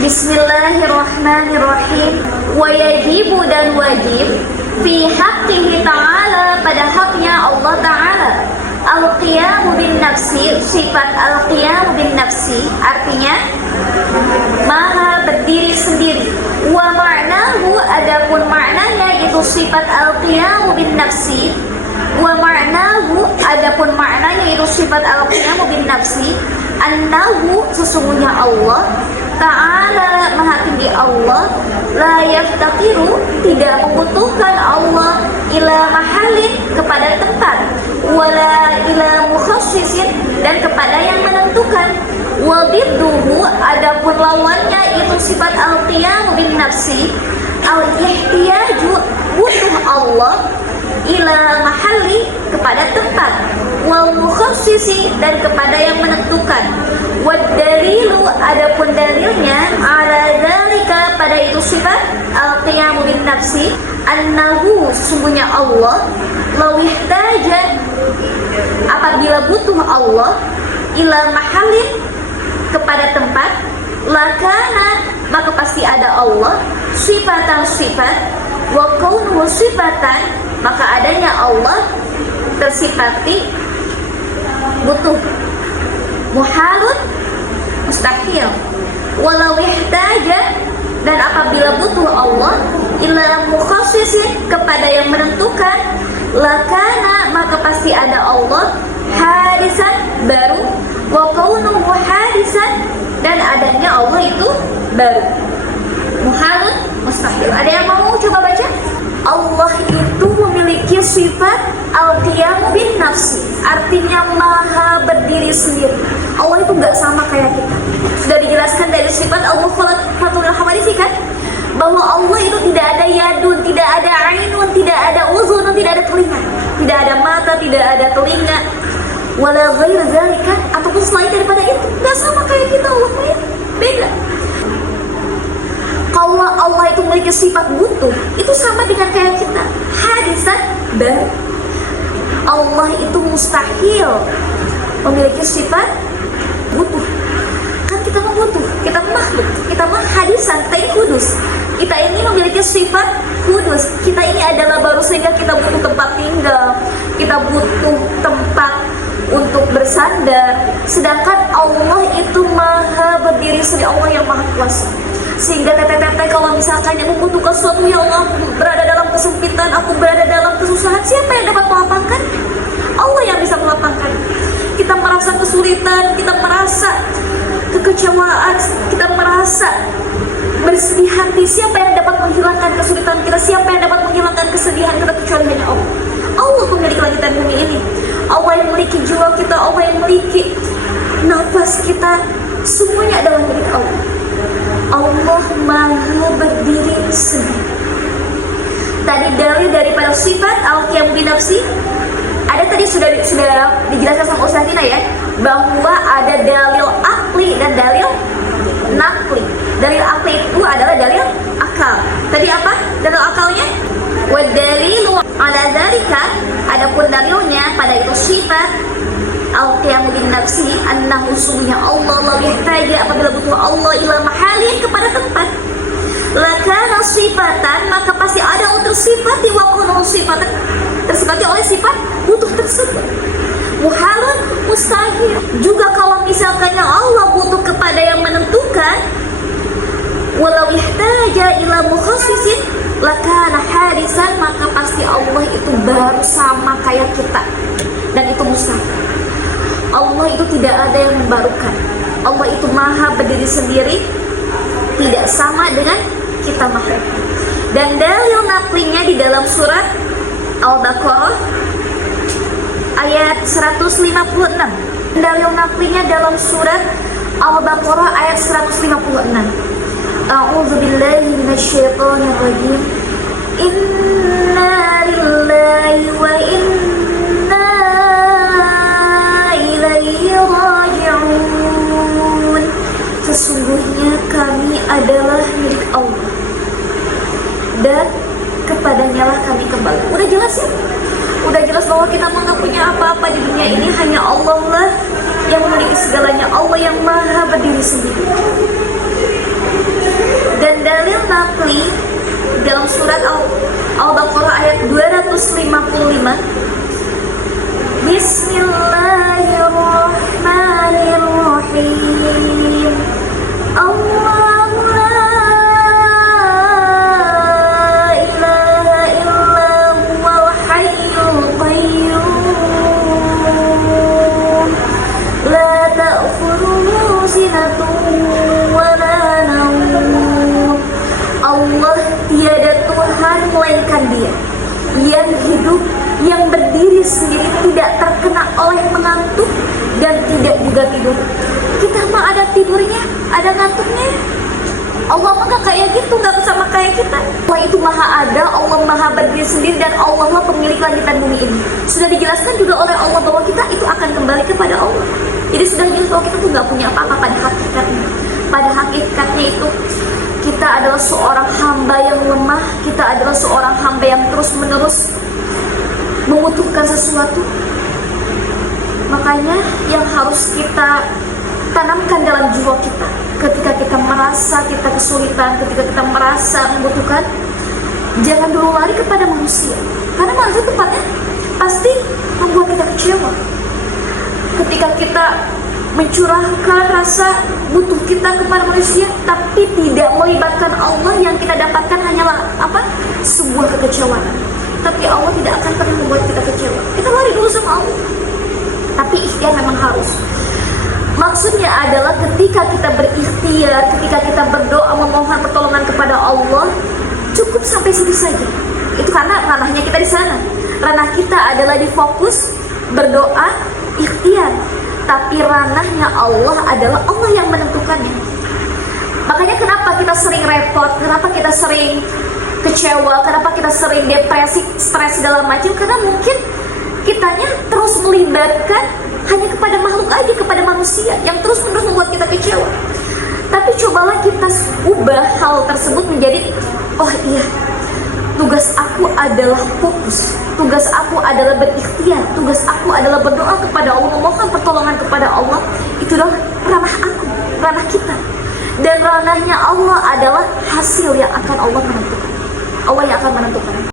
Bismillahirrahmanirrahim. Wa yajibu dan wajib fi haqqihi ta'ala, pada haknya Allah Ta'ala, al-qiyamu bin nafsi, sifat al-qiyamu bin nafsi artinya maha berdiri sendiri. Wa ma'nahu, adapun maknanya itu sifat al-qiyamu bin nafsi. Wa ma'nahu, adapun maknanya itu sifat al-qiyamu bin nafsi, annahu, sesungguhnya Allah Ta'ala, maha tinggi Allah, la yaftaqiru, tidak membutuhkan Allah, ila mahalin, kepada tempat, wala ila mukhassisin, dan kepada yang menentukan. Wa bidduhu, adapun lawannya itu sifat al-qiyam bin nafsi, al-ihtiyaju, butuh Allah, ila mahalli, kepada tempat, wal mukhassisi, dan kepada yang menentukan. Wad dalilu, adapun dalilnya, ala dzalika, pada itu sifat al-qiyam bin nafsi, annahu, sesungguhnya Allah, law ihtaja, apabila butuh Allah, ila mahallin, kepada tempat, lakana, maka pasti ada Allah, sifatan sifat, wa kaunuhu sifatan, maka adanya Allah tersifati butuh. Muhalun, mustahil. Walau ihtaja, dan apabila butuh Allah, ila mukhassisin, kepada yang menentukan, lakana, maka pasti ada Allah, hadisan, baru, wa kaunuhu hadisan, dan adanya Allah itu baru. Muhalun, mustahil. Ada yang mau coba baca? Allah itu memiliki sifat al-qiyam bin nafsi, artinya maha berdiri sendiri. Allah itu gak sama kayak kita. Sudah dijelaskan dari sifat Allah Fatul Hawadisi kan, bahwa Allah itu tidak ada yadun, tidak ada ainun, tidak ada uzunun, tidak ada telinga, tidak ada mata, tidak ada telinga, wala ghair zalika, ataupun selain daripada itu. Gak sama kayak kita, Allah ya, beda. Kalau Allah itu memiliki sifat butuh, itu sama dengan kayak kita, hadisan, dan Allah itu mustahil memiliki sifat butuh. Kan kita mah butuh, kita makhluk, kita mah hadisan, kita ini kudus. Kita ini memiliki sifat kudus. Kita ini adalah baru, sehingga kita butuh tempat tinggal, kita butuh tempat untuk bersandar. Sedangkan Allah itu maha berdiri sendiri, Allah yang maha kuasa. Sehingga teteh-teteh kalau misalkan yang membutuhkan sesuatu, ya Allah, berada dalam kesempitan, aku berada dalam kesusahan, siapa yang dapat melapangkan? Allah yang bisa melapangkan. Kita merasa kesulitan, kita merasa kekecewaan, kita merasa bersedih hati, siapa yang dapat menghilangkan kesulitan kita? Siapa yang dapat menghilangkan kesedihan kita kecuali hanya Allah. Allah pemilik langit dan bumi ini, Allah yang memiliki jiwa kita, Allah yang memiliki nafas kita, semuanya adalah milik Allah. Allah maha berdiri sendiri. Tadi dalil daripada sifat al-qiyam bin nafsi, ada tadi sudah dijelaskan sama Ustaz Tina ya, bahwa ada dalil akli dan dalil nakli. Dalil akli itu adalah dalil akal. Tadi apa? Dalil akalnya? Wa dalilu ala dzalika, adapun dalilnya pada itu sifat al-qiyam bin nafsi, annahu sungguhnya Allah, la yahtaja, apabila butuh Allah, ila mahalin, kepada tempat, lakana sifatan, maka pasti ada untuk sifat, wa kunu sifatan, tersifati oleh sifat butuh tersebut. Muhalun, mustahil. Juga kalau misalkan Allah butuh kepada yang menentukan, walau ihtaja ila mukhassisin, lakana hadisan, maka pasti Allah itu baru sama kayak kita, dan itu mustahil. Allah itu tidak ada yang membarukan. Allah itu maha berdiri sendiri, tidak sama dengan kita makhluk. Dan dalil naklinya di dalam surat Al-Baqarah ayat 156. Dalil naklinya dalam surat Al-Baqarah ayat 156. A'udzubillahi minasyaitonir rajim. Inna lillahi wa inna raji'un. Sesungguhnya kami adalah milik Allah, dan kepadanya lah kami kembali. Udah jelas ya? Udah jelas bahwa kita nggak punya apa-apa di dunia ini, hanya Allah lah yang memiliki segalanya. Allah yang maha berdiri sendiri. juga tidur. Kita mah ada tidurnya, ada ngantuknya. Allah mah gak kayak gitu, gak sama kayak kita. Allah itu maha ada, Allah maha berdiri sendiri, dan Allah lah pemilik langit dan bumi ini. Sudah dijelaskan juga oleh Allah bahwa kita itu akan kembali kepada Allah. Jadi sudah jelas bahwa kita tuh gak punya apa-apa pada hakikatnya. Pada hakikatnya itu kita adalah seorang hamba yang lemah, kita adalah seorang hamba yang terus-menerus membutuhkan sesuatu. Makanya yang harus kita tanamkan dalam jiwa kita, ketika kita merasa kita kesulitan, ketika kita merasa membutuhkan, jangan dulu lari kepada manusia, karena manusia tempatnya pasti membuat kita kecewa. Ketika kita mencurahkan rasa butuh kita kepada manusia, tapi tidak melibatkan Allah, yang kita dapatkan hanyalah apa? Sebuah kekecewaan. Tapi Allah tidak akan pernah membuat kita kecewa. Kita lari dulu sama Allah, tapi ikhtiar memang harus. Maksudnya adalah ketika kita berikhtiar, ketika kita berdoa memohon pertolongan kepada Allah, cukup sampai situ saja. Itu karena ranahnya kita di sana. Ranah kita adalah di fokus berdoa, ikhtiar. Tapi ranahnya Allah adalah Allah yang menentukannya. Makanya kenapa kita sering repot, kenapa kita sering kecewa, kenapa kita sering depresi, stres segala macam, karena mungkin kitanya terus melibatkan hanya kepada makhluk aja, kepada manusia, yang terus-menerus membuat kita kecewa. Tapi cobalah kita ubah hal tersebut menjadi, oh iya, tugas aku adalah fokus, tugas aku adalah berikhtiar, tugas aku adalah berdoa kepada Allah, memohon pertolongan kepada Allah. Itu adalah ranah aku, ranah kita. Dan ranahnya Allah adalah hasil yang akan Allah menentukan. Allah yang akan menentukan.